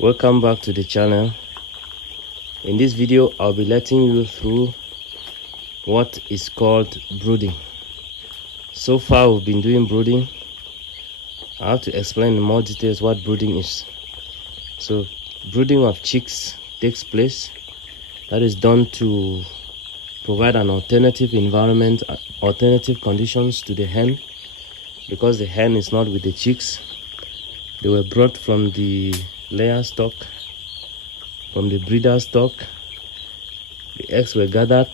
Welcome back to the channel. In this video I'll be letting you through what is called brooding. So far we've been doing brooding. I have to explain in more details what brooding is. So brooding of chicks takes place. That is done to provide an alternative environment, alternative conditions to the hen, because the hen is not with the chicks. They were brought from the layer stock, from the breeder stock. The eggs were gathered.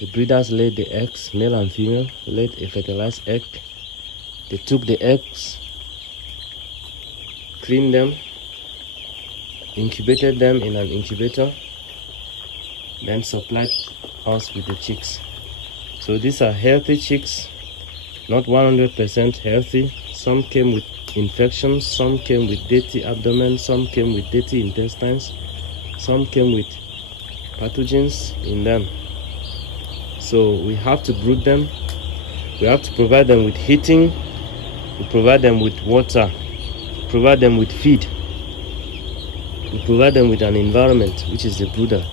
The breeders laid the eggs, male and female, laid a fertilized egg. They took the eggs, cleaned them, incubated them in an incubator, then supplied us with the chicks. So these are healthy chicks, not 100% healthy. Some came with infections, some came with dirty abdomen, some came with dirty intestines, some came with pathogens in them. So we have to brood them. We have to provide them with heating, we provide them with water, provide them with feed, we provide them with an environment, which is the brooder,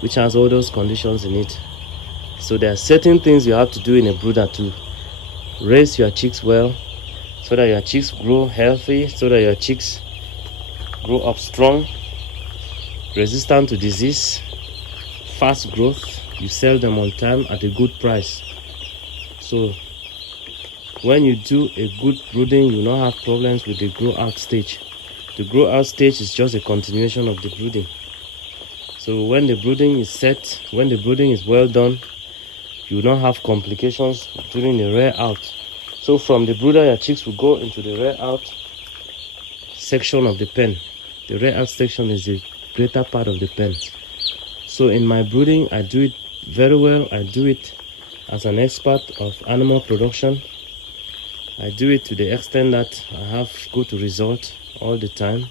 which has all those conditions in it. So there are certain things you have to do in a brooder to raise your chicks well, so that your chicks grow healthy, so that your chicks grow up strong, resistant to disease, fast growth. You sell them on time at a good price. So when you do a good brooding, you will not have problems with the grow out stage. The grow out stage is just a continuation of the brooding. So when the brooding is set, when the brooding is well done, you will not have complications during the rear out. So from the brooder, your chicks will go into the rear out section of the pen. The rear out section is the greater part of the pen. So in my brooding, I do it very well. I do it as an expert of animal production. I do it to the extent that I have good result all the time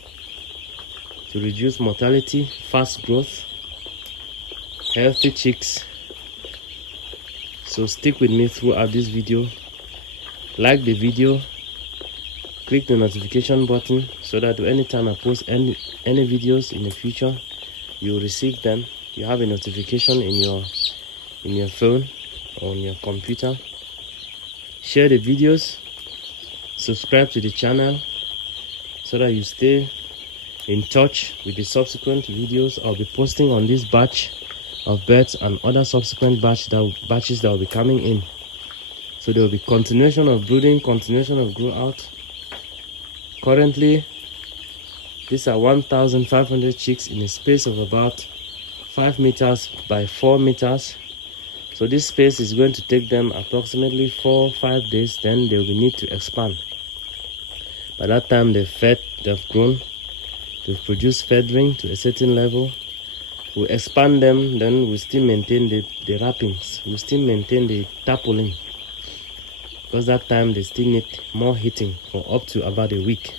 to reduce mortality, fast growth, healthy chicks. So stick with me throughout this video. Like the video, click the notification button so that anytime I post any videos in the future, you will receive them. You have a notification in your phone or on your computer. Share the videos, subscribe to the channel so that you stay in touch with the subsequent videos I'll be posting on this batch of birds and other subsequent batches that will be coming in. So there will be continuation of brooding, continuation of grow out. Currently, these are 1,500 chicks in a space of about 5 meters by 4 meters. So this space is going to take them approximately 4 or 5 days. Then they will need to expand. By that time, they've grown, they've produced feathering to a certain level. We expand them, then we still maintain the wrappings. We still maintain the tarpaulin, because that time they still need more heating for up to about a week.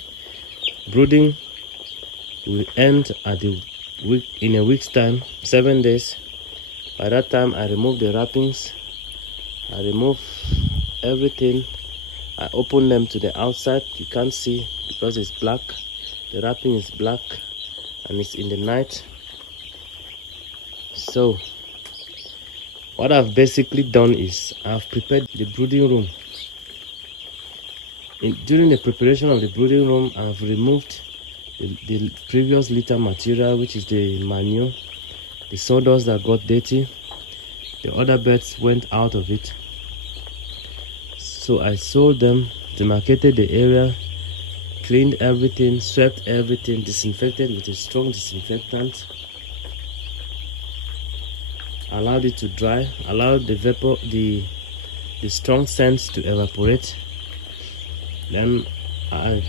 Brooding will end at in a week's time, 7 days. By that time, I remove the wrappings, I remove everything, I open them to the outside. You can't see because it's black. The wrapping is black and it's in the night. So what I've basically done is I've prepared the brooding room. During the preparation of the brooding room, I've removed the previous litter material, which is the manure, the sawdust that got dirty. The other birds went out of it. So I sold them, demarcated the area, cleaned everything, swept everything, disinfected with a strong disinfectant, allowed it to dry, allowed the vapor, the strong scents to evaporate. Then I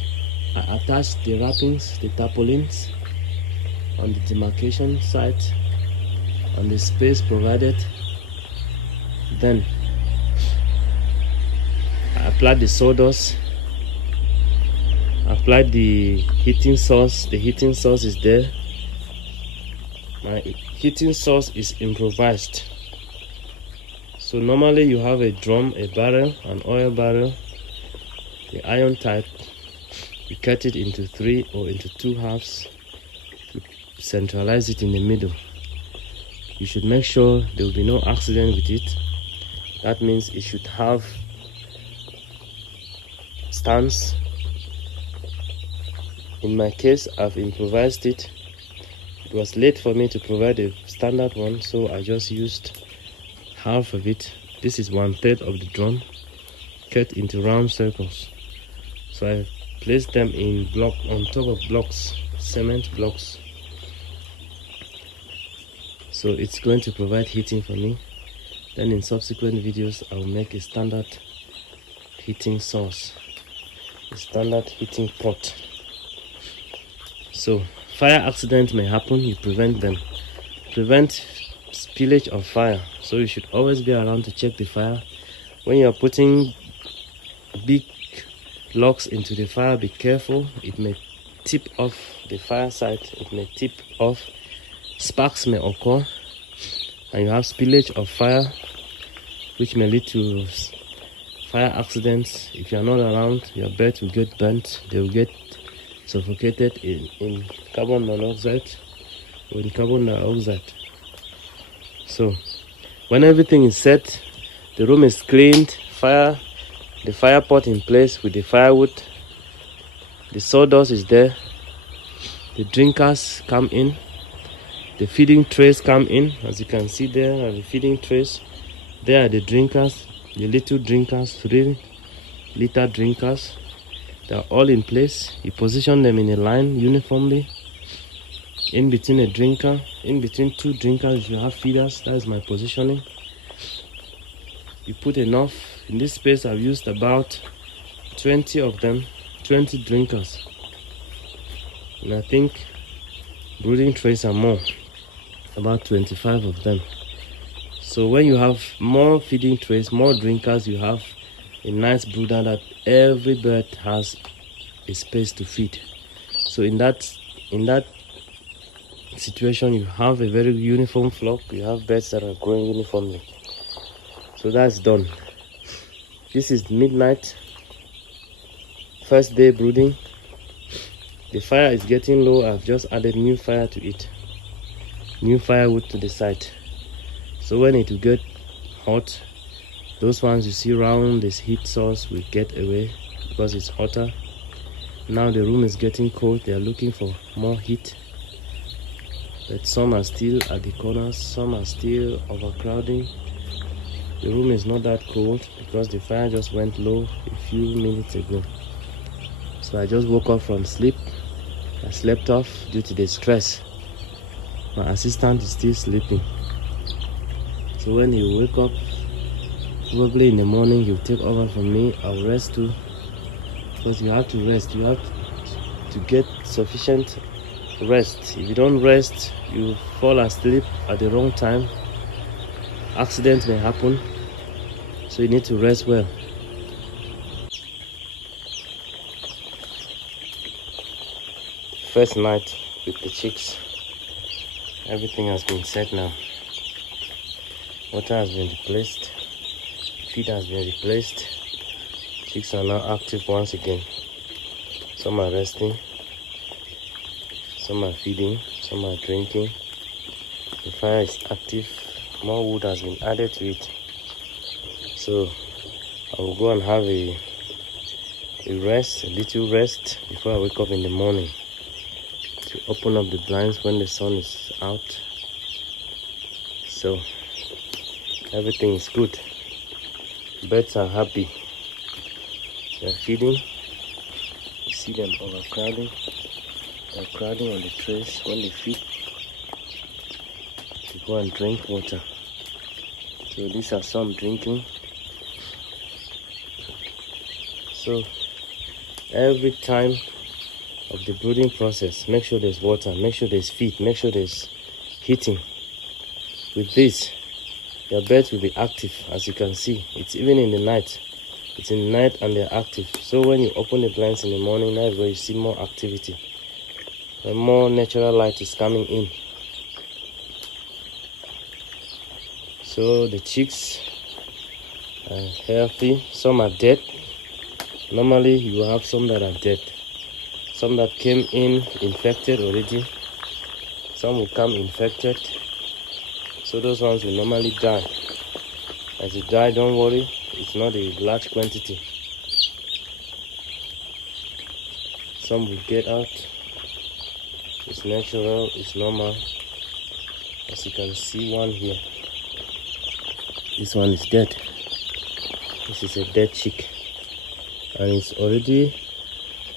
attached the wrappings, the tarpaulins, on the demarcation site, on the space provided. Then I applied the sawdust, applied the heating source. The heating source is there. My heating source is improvised. So normally you have a drum, a barrel, an oil barrel, the iron type. You cut it into 3 or into 2 halves. You centralize it in the middle. You should make sure there will be no accident with it. That means it should have stands. In my case, I've improvised it. It was late for me to provide a standard one, so I just used half of it. This is 1/3 of the drum, cut into round circles. So I placed them in block on top of blocks, cement blocks. So it's going to provide heating for me. Then in subsequent videos, I will make a standard heating source, a standard heating pot. So fire accidents may happen, you prevent them. Prevent spillage of fire. So you should always be around to check the fire. When you are putting big logs into the fire, be careful. It may tip off the fire site. It may tip off. Sparks may occur, and you have spillage of fire, which may lead to fire accidents. If you are not around, your bed will get burnt. They will get suffocated in carbon monoxide or in carbon dioxide. So when everything is set, the room is cleaned, the fire pot in place with the firewood, the sawdust is there, the drinkers come in, the feeding trays come in. As you can see, there are the feeding trays. There are the drinkers, the little drinkers, 3-liter drinkers. They are all in place. You position them in a line uniformly. In between a drinker, in between 2 drinkers, you have feeders. That is my positioning. You put enough. In this space, I've used about 20 of them, 20 drinkers. And I think brooding trays are more, about 25 of them. So when you have more feeding trays, more drinkers, you have a nice brooder that every bird has a space to feed. So in that situation, you have a very uniform flock. You have birds that are growing uniformly. So that's done. This is midnight, first day brooding. The fire is getting low. I've just added new fire to it, new firewood to the site. So when it will get hot, those ones you see round this heat source will get away because it's hotter. Now the room is getting cold. They are looking for more heat, but some are still at the corners, some are still overcrowding. The room is not that cold because the fire just went low a few minutes ago. So I just woke up from sleep. I slept off due to the stress. My assistant is still sleeping. So when you wake up, probably in the morning, he'll take over from me. I'll rest too, because you have to rest. You have to get sufficient rest. If you don't rest, you fall asleep at the wrong time. Accidents may happen, so you need to rest well. First night with the chicks. Everything has been set now. Water has been replaced. Feed has been replaced. Chicks are now active once again. Some are resting. Some are feeding. Some are drinking. The fire is active. More wood has been added to it. So I will go and have a little rest before I wake up in the morning to open up the blinds when the sun is out. So everything is good. Birds are happy. They are feeding. You see them overcrowding. They are crowding on the trays. When they feed, they go and drink water. So these are some drinking. So every time of the brooding process, make sure there's water, make sure there's feed, make sure there's heating. With this, your birds will be active. As you can see, it's even in the night. It's in the night and they're active. So when you open the blinds in the morning, that's where you see more activity. And more natural light is coming in. So the chicks are healthy. Some are dead. Normally you have some that are dead. some that came in infected already, some will come infected, so those ones will normally die. As they die, don't worry, it's not a large quantity. Some will get out. It's natural, it's normal. As you can see, one here, this one is dead. This is a dead chick, and it's already,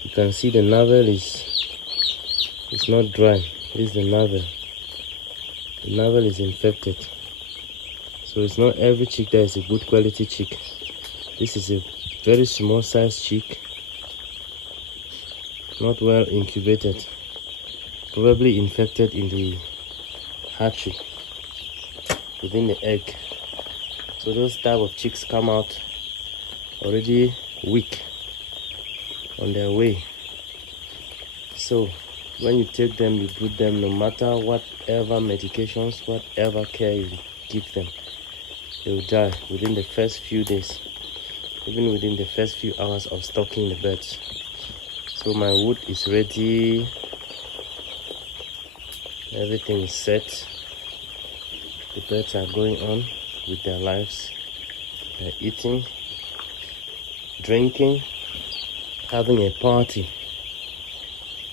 you can see the navel is not dry. This is the navel. The navel is infected, so it's not every chick that is a good quality chick. This is a very small size chick, not well incubated, probably infected in the hatchery within the egg. So those type of chicks come out already weak on their way. So when you take them, you put them, no matter whatever medications, whatever care you give them, they will die within the first few days, even within the first few hours of stocking the birds. So my wood is ready, everything is set. The birds are going on with their lives. They're eating, drinking, having a party.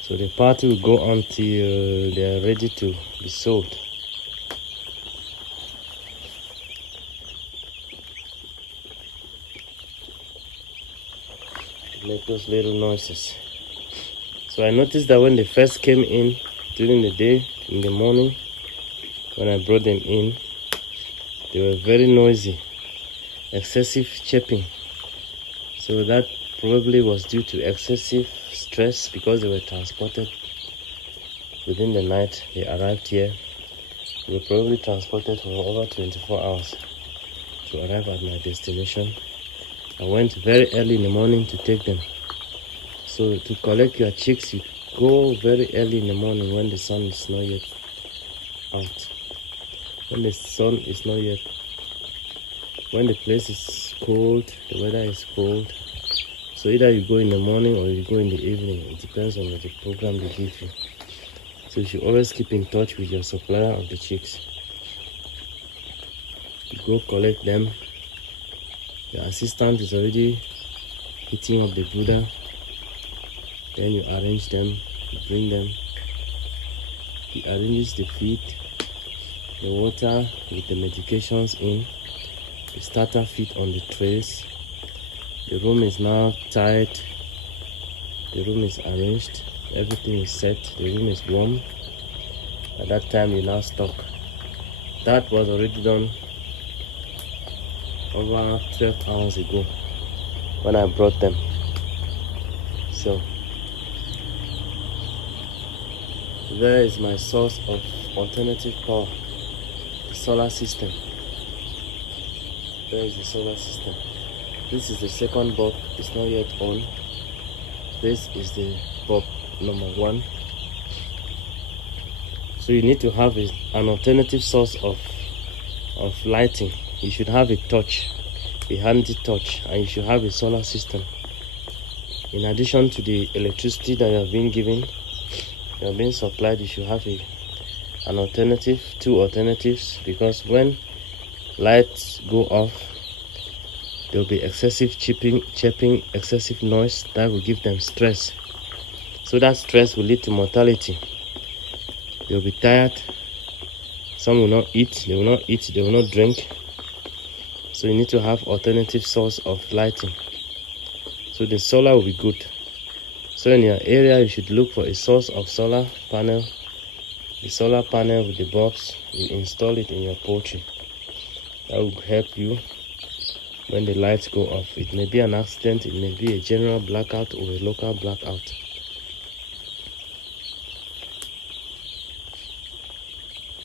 So the party will go on till they are ready to be sold. Make those little noises. So I noticed that when they first came in during the day, in the morning, when I brought them in, they were very noisy, excessive chirping. So that probably was due to excessive stress because they were transported within the night. They arrived here. They were probably transported for over 24 hours to arrive at my destination. I went very early in the morning to take them. So to collect your chicks, you go very early in the morning when the sun is not yet out. When the sun is not yet, when the place is cold, the weather is cold. So either you go in the morning or you go in the evening. It depends on the program they give you. So you should always keep in touch with your supplier of the chicks. You go collect them. Your assistant is already heating up the brooder. Then you arrange them, you bring them. He arranges the feed, the water with the medications in, the starter feed on the trays. The room is now tied, the room is arranged, everything is set, the room is warm. At that time you now stock. That was already done over 12 hours ago when I brought them. So there is my source of alternative power, the solar system. There is the solar system. This is the second bulb, it's not yet on. This is the bulb number 1. So you need to have an alternative source of lighting. You should have a torch, a handy torch, and you should have a solar system. In addition to the electricity that you have been given, you are being supplied, you should have an alternative, 2 alternatives, because when lights go off, there will be excessive chirping, excessive noise that will give them stress. So that stress will lead to mortality. They will be tired. Some will not eat, they will not drink. So you need to have alternative source of lighting. So the solar will be good. So in your area, you should look for a source of solar panel. The solar panel with the bulbs, you install it in your poultry. That will help you when the lights go off. It may be an accident, it may be a general blackout or a local blackout.